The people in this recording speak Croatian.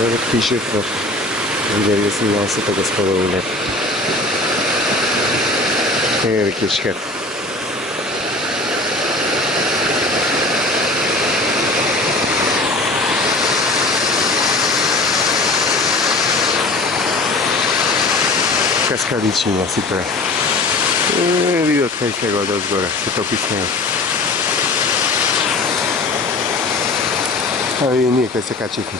Velik t-shirt var. Vidjeli smo naseta gospoda u neku. Veliki škrt. Kaskadići nasipra. Vidio kaj svega od ozgora, se to pisnejo. A i nije kaj se kačiti.